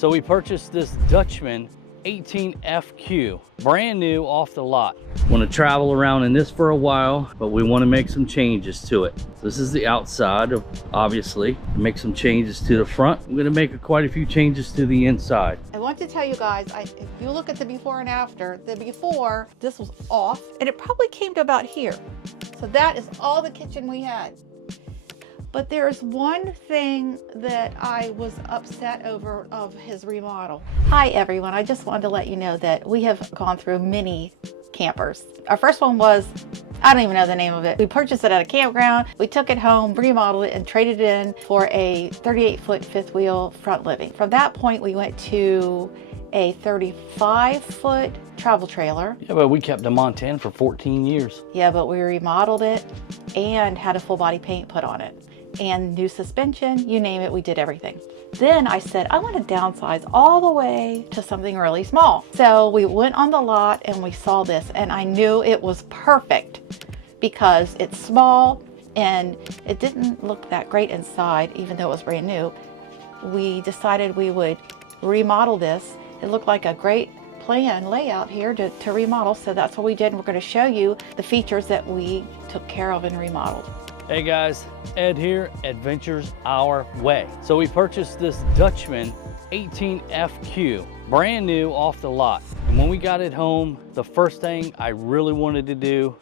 So we purchased this Dutchmen 18FQ, brand new off the lot. Want to travel around in this for a while, but we want to make some changes to it. This is the outside, obviously. Make some changes to the front. I'm going to make quite a few changes to the inside. I want to tell you guys, if you look at the before and after, the before, this was off, and it probably came to about here. So that is all the kitchen we had. But there is one thing that I was upset over of his remodel. Hi everyone, I just wanted to let you know that we have gone through many campers. Our first one was, I don't even know the name of it. We purchased it at a campground, we took it home, remodeled it, and traded it in for a 38-foot fifth wheel front living. From that point, we went to a 35-foot travel trailer. Yeah, but we kept them on 10 for 14 years. Yeah, but we remodeled it and had a full body paint put on it. And new suspension, you name it, we did everything. Then I said, I want to downsize all the way to something really small. So we went on the lot and we saw this, and I knew it was perfect because it's small and it didn't look that great inside, even though it was brand new. We decided we would remodel this. It looked like a great plan layout here to remodel, so that's what we did. And we're going to show you the features that we took care of and remodeled. Hey guys, Ed here, Adventures Our Way. So we purchased this Dutchmen 18FQ, brand new off the lot. And when we got it home, the first thing I really wanted to do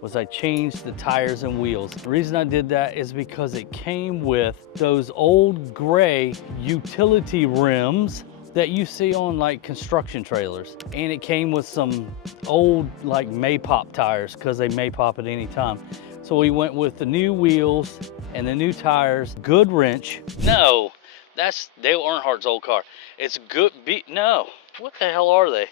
was I changed the tires and wheels. The reason I did that is because it came with those old gray utility rims that you see on like construction trailers. And it came with some old like Maypop tires because they may pop at any time. So we went with the new wheels and the new tires, good wrench. No, that's Dale Earnhardt's old car. It's good, no, what the hell are they?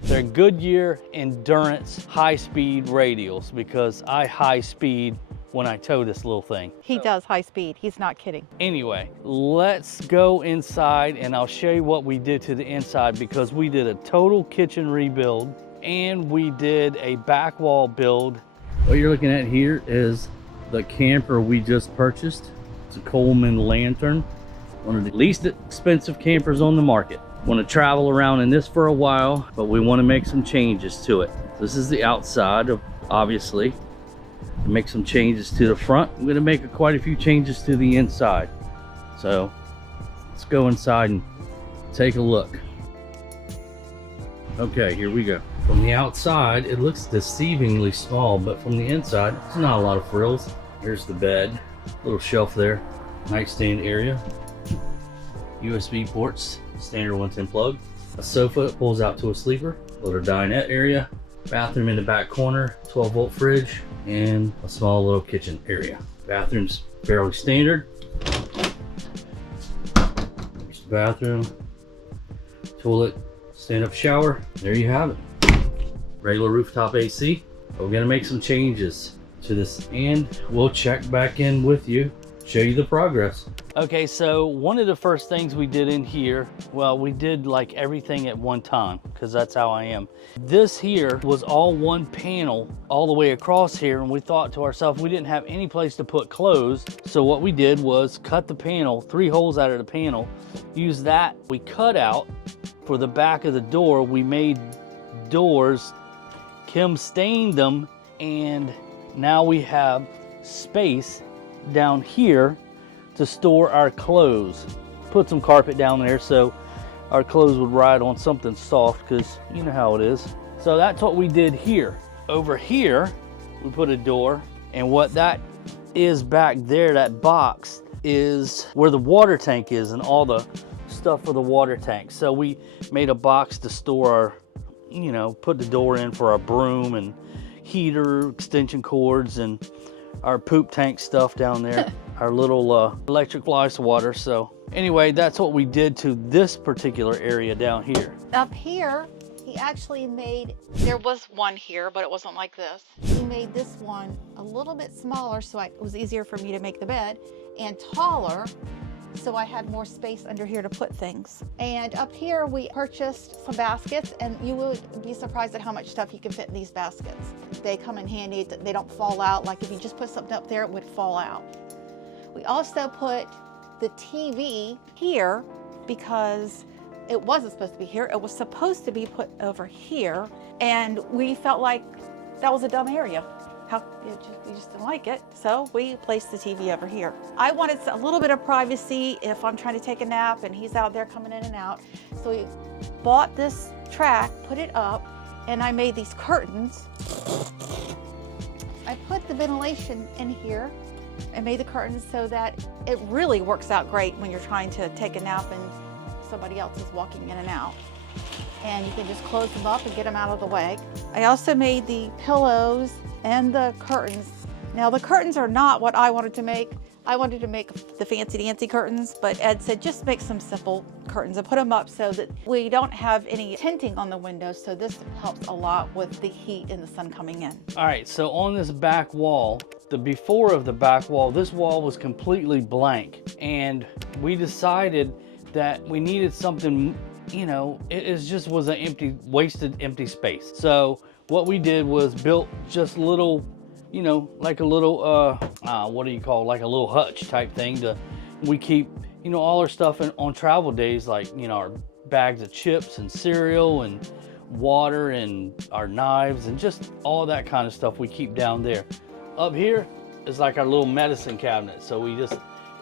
They're Goodyear Endurance high-speed radials because I high speed when I tow this little thing. He does high speed, he's not kidding. Anyway, let's go inside and I'll show you what we did to the inside because we did a total kitchen rebuild and we did a back wall build. What you're looking at here is the camper we just purchased. It's a Coleman Lantern, one of the least expensive campers on the market. Want to travel around in this for a while, but we want to make some changes to it. This is the outside, obviously. Make some changes to the front. I'm going to make quite a few changes to the inside. So let's go inside and take a look. Okay, here we go. From the outside, it looks deceivingly small, but from the inside, there's not a lot of frills. Here's the bed, little shelf there, nightstand area, USB ports, standard 110 plug, a sofa pulls out to a sleeper, little dinette area, bathroom in the back corner, 12-volt fridge, and a small little kitchen area. Bathroom's fairly standard. Here's the bathroom, toilet, stand-up shower. There you have it. Regular rooftop AC. We're gonna make some changes to this and we'll check back in with you, show you the progress. Okay, so one of the first things we did in here, well, we did like everything at one time because that's how I am. This here was all one panel all the way across here, and we thought to ourselves we didn't have any place to put clothes. So what we did was cut the panel, 3 holes out of the panel, use that. We cut out for the back of the door, we made doors. Kim stained them, and now we have space down here to store our clothes. Put some carpet down there so our clothes would ride on something soft, because you know how it is. So that's what we did here. Over here, we put a door, and what that is back there, that box, is where the water tank is and all the stuff for the water tank. So we made a box to store our, put the door in for our broom and heater, extension cords, and our poop tank stuff down there. Our little electric ice water. So anyway, that's what we did to this particular area down here. Up here, he actually made, there was one here, but it wasn't like this. He made this one a little bit smaller so it was easier for me to make the bed, and taller so I had more space under here to put things. And up here we purchased some baskets, and you will be surprised at how much stuff you can fit in these baskets. They come in handy, they don't fall out. Like if you just put something up there, it would fall out. We also put the TV here because it wasn't supposed to be here. It was supposed to be put over here, and we felt like that was a dumb area. We just didn't like it, so we placed the TV over here. I wanted a little bit of privacy if I'm trying to take a nap and he's out there coming in and out. So we bought this track, put it up, and I made these curtains. I put the ventilation in here and made the curtains so that it really works out great when you're trying to take a nap and somebody else is walking in and out. And you can just close them up and get them out of the way. I also made the pillows and the curtains. Now the curtains are not what I wanted to make. I wanted to make the fancy dancy curtains, but Ed said just make some simple curtains and put them up so that we don't have any tinting on the windows. So this helps a lot with the heat and the sun coming in. All right, so on this back wall, the before of the back wall, this wall was completely blank. And we decided that we needed something, you know, it just was an empty, wasted empty space. So what we did was built just little, you know, like a little, what do you call it? Like a little hutch type thing we keep, you know, all our stuff on travel days, like, you know, our bags of chips and cereal and water and our knives and just all that kind of stuff we keep down there. Up here is like our little medicine cabinet. So we just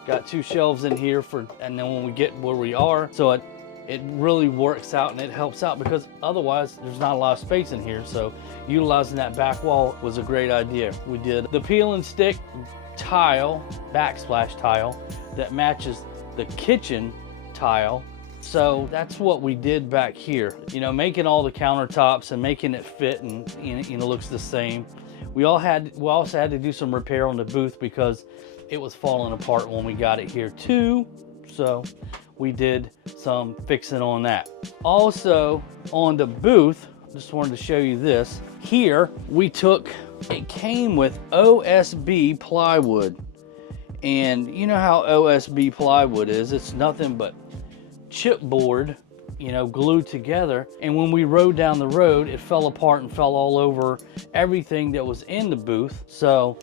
got 2 shelves in here and then when we get where we are, so it really works out and it helps out because otherwise there's not a lot of space in here. So utilizing that back wall was a great idea. We did the peel and stick tile, backsplash tile that matches the kitchen tile. So that's what we did back here, you know, making all the countertops and making it fit and, you know, looks the same. We also had to do some repair on the booth because it was falling apart when we got it here too. So we did some fixing on that. Also on the booth, just wanted to show you this. Here it came with OSB plywood. And you know how OSB plywood is, it's nothing but chipboard, you know, glued together. And when we rode down the road, it fell apart and fell all over everything that was in the booth. So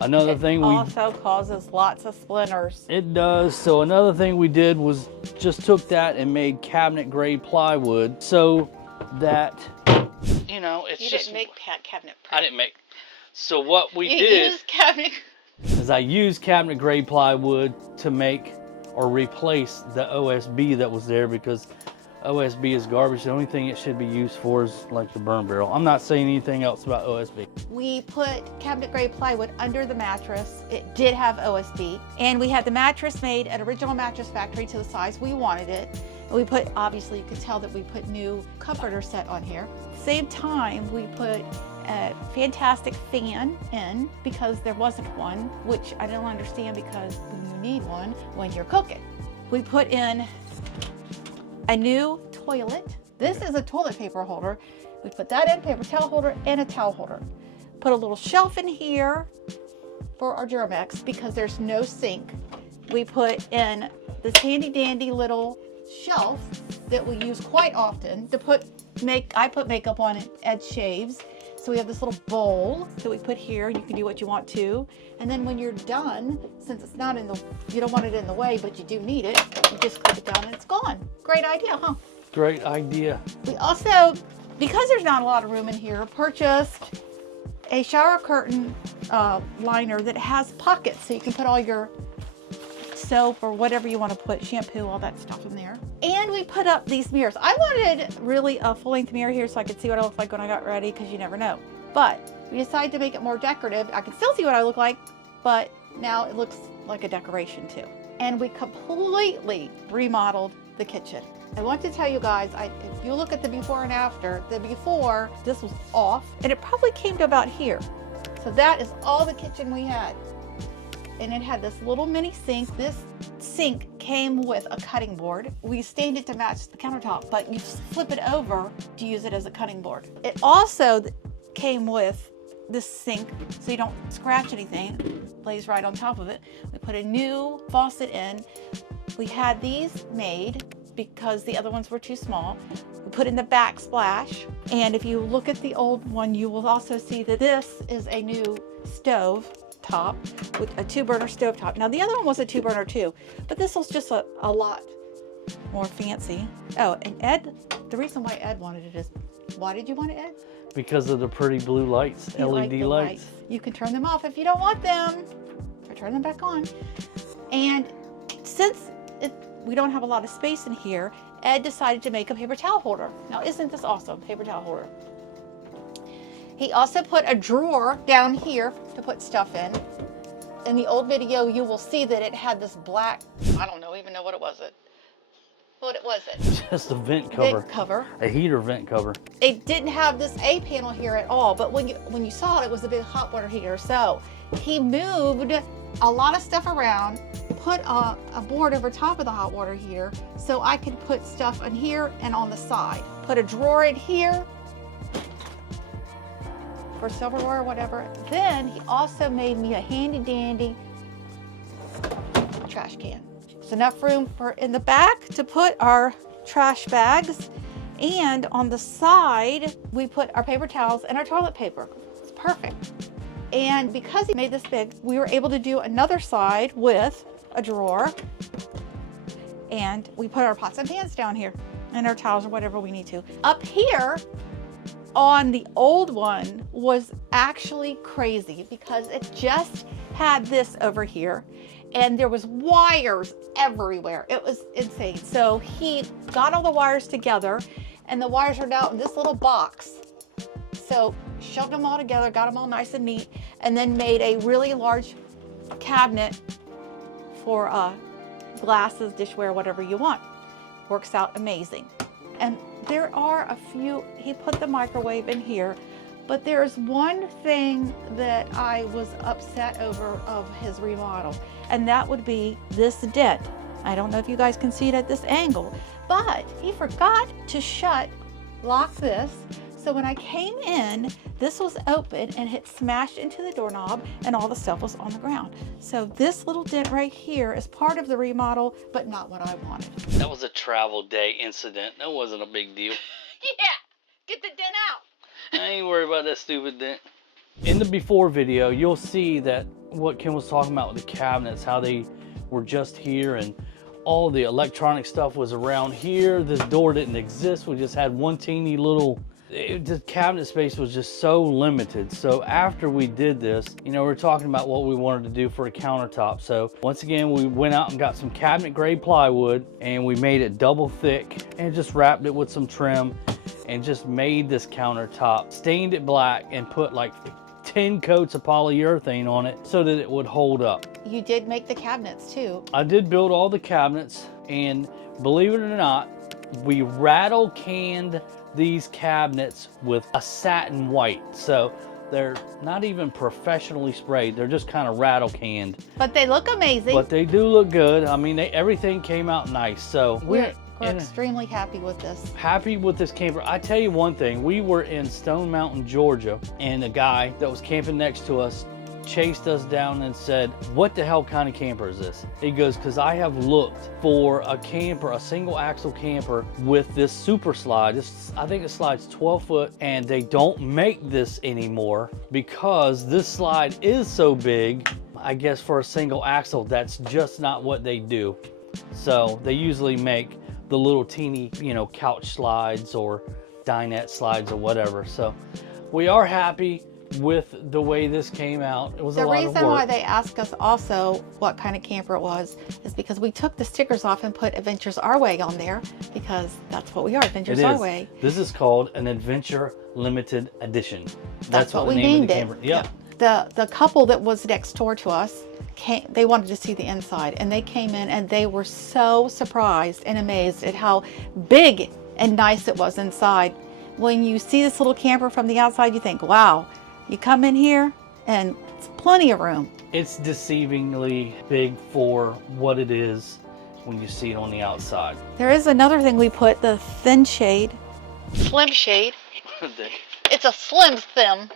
another thing also causes lots of splinters. It does. So another thing we did was just took that and made cabinet grade plywood so that, you know, it's you just. You didn't make cabinet. I didn't make. So what we did is I used cabinet grade plywood to make or replace the OSB that was there because OSB is garbage. The only thing it should be used for is like the burn barrel. I'm not saying anything else about OSB. We put cabinet grade plywood under the mattress. It did have OSB, and we had the mattress made at Original Mattress Factory to the size we wanted it. And we put, obviously you could tell that we put new comforter set on here. Same time, we put a fantastic fan in because there wasn't one, which I don't understand because you need one when you're cooking. We put in a new toilet. This is a toilet paper holder. We put that in, paper towel holder and a towel holder. Put a little shelf in here for our Germex because there's no sink. We put in this handy dandy little shelf that we use quite often to I put makeup on it, Ed shaves. So we have this little bowl that we put here. You can do what you want to. And then when you're done, since it's not you don't want it in the way, but you do need it, you just click it down and it's gone. Great idea, huh? Great idea. We also, because there's not a lot of room in here, purchased a shower curtain liner that has pockets so you can put all your soap or whatever you want to put, shampoo, all that stuff in there. And we put up these mirrors. I wanted really a full-length mirror here so I could see what I look like when I got ready because you never know. But we decided to make it more decorative. I can still see what I look like, but now it looks like a decoration too. And we completely remodeled the kitchen. I want to tell you guys, if you look at the before and after, the before, this was off and it probably came to about here. So that is all the kitchen we had. And it had this little mini sink. This sink came with a cutting board. We stained it to match the countertop, but you flip it over to use it as a cutting board. It also came with this sink so you don't scratch anything. It lays right on top of it. We put a new faucet in. We had these made because the other ones were too small. We put in the backsplash. And if you look at the old one, you will also see that this is a new stove top with a 2-burner stove top. Now the other one was a 2-burner too, but this was just a lot more fancy. Oh, and Ed, the reason why Ed wanted it is, why did you want it, Ed? Because of the pretty blue lights, You like LED the lights. You can turn them off if you don't want them, or turn them back on. And since we don't have a lot of space in here, Ed decided to make a paper towel holder. Now, isn't this awesome, paper towel holder? He also put a drawer down here to put stuff in. In the old video, you will see that it had this black, I don't even know what it was. What was it? Just a vent cover. Vent cover. A heater vent cover. It didn't have this A panel here at all, but when you saw it, it was a big hot water heater. So he moved a lot of stuff around, put a board over top of the hot water heater so I could put stuff in here and on the side. Put a drawer in here for silverware or whatever. Then he also made me a handy dandy trash can. There's enough room in the back to put our trash bags, and on the side we put our paper towels and our toilet paper. It's perfect. And because he made this big, we were able to do another side with a drawer, and we put our pots and pans down here and our towels or whatever we need to. Up here on the old one was actually crazy because it just had this over here and there was wires everywhere. It was insane. So he got all the wires together, and the wires are now in this little box. So shoved them all together, got them all nice and neat, and then made a really large cabinet for glasses, dishware, whatever you want. Works out amazing. And there are a few, he put the microwave in here, but there's one thing that I was upset over of his remodel, and that would be this dent. I don't know if you guys can see it at this angle, but he forgot to lock this. So when I came in, this was open and it smashed into the doorknob and all the stuff was on the ground. So this little dent right here is part of the remodel, but not what I wanted. That was a travel day incident. That wasn't a big deal. Yeah, get the dent out. I ain't worried about that stupid dent. In the before video, you'll see that what Kim was talking about with the cabinets, how they were just here and all the electronic stuff was around here. This door didn't exist. We just had one teeny little, the cabinet space was just so limited. So after we did this, you know, we're talking about what we wanted to do for a countertop. So once again, we went out and got some cabinet grade plywood and we made it double thick and just wrapped it with some trim and just made this countertop, stained it black and put like 10 coats of polyurethane on it so that it would hold up. You did make the cabinets too. I did build all the cabinets, and believe it or not, we rattle canned these cabinets with a satin white. So they're not even professionally sprayed. They're just kind of rattle canned. But they look amazing. But they do look good. I mean, everything came out nice. So we're extremely happy with this. Happy with this camper. I tell you one thing, we were in Stone Mountain, Georgia, and a guy that was camping next to us chased us down and said, "What the hell kind of camper is this?" He goes, "Because I have looked for a camper, a single axle camper with this super slide. I think it slides 12 foot, and they don't make this anymore because this slide is so big. I guess for a single axle, that's just not what they do. So they usually make the little teeny, you know, couch slides or dinette slides or whatever." So we are happy with the way this came out. It was a lot of work. The reason why they asked us also what kind of camper it was is because we took the stickers off and put Adventures Our Way on there, because that's what we are, Adventures Our Way. This is called an Adventure Limited Edition. That's what we named it. Yeah. The couple that was next door to us, they wanted to see the inside, and they came in and they were so surprised and amazed at how big and nice it was inside. When you see this little camper from the outside, you think, wow. You come in here and it's plenty of room. It's deceivingly big for what it is when you see it on the outside. There is another thing we put, the thin shade. Slim shade. It's a slim thin.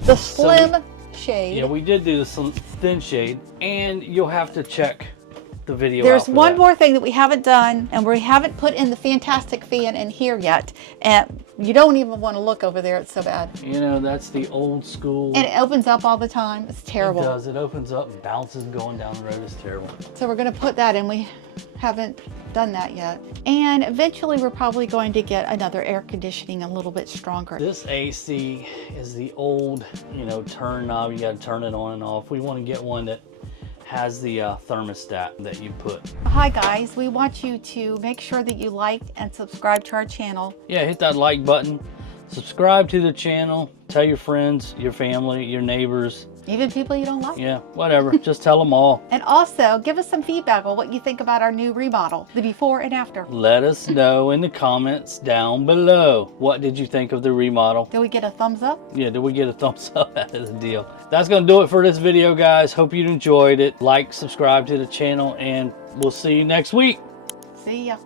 The slim shade. Yeah, we did do the thin shade, and you'll have to check the video. There's one more thing that we haven't done, and we haven't put in the fantastic fan in here yet, and you don't even want to look over there. It's so bad. You know, that's the old school. And it opens up all the time. It's terrible. It does. It opens up and bounces going down the road. It's terrible. So we're going to put that in. haven't done that yet. And eventually we're probably going to get another air conditioning a little bit stronger. This AC is the old, you know, turn knob. You got to turn it on and off. We want to get one that has the thermostat that you put. Hi guys, we want you to make sure that you like and subscribe to our channel. Yeah, hit that like button. Subscribe to the channel. Tell your friends, your family, your neighbors. Even people you don't like. Yeah, whatever. Just tell them all. And also, give us some feedback on what you think about our new remodel, the before and after. Let us know in the comments down below. What did you think of the remodel? Did we get a thumbs up? Yeah, did we get a thumbs up out of the deal? That's going to do it for this video, guys. Hope you enjoyed it. Like, subscribe to the channel, and we'll see you next week. See ya.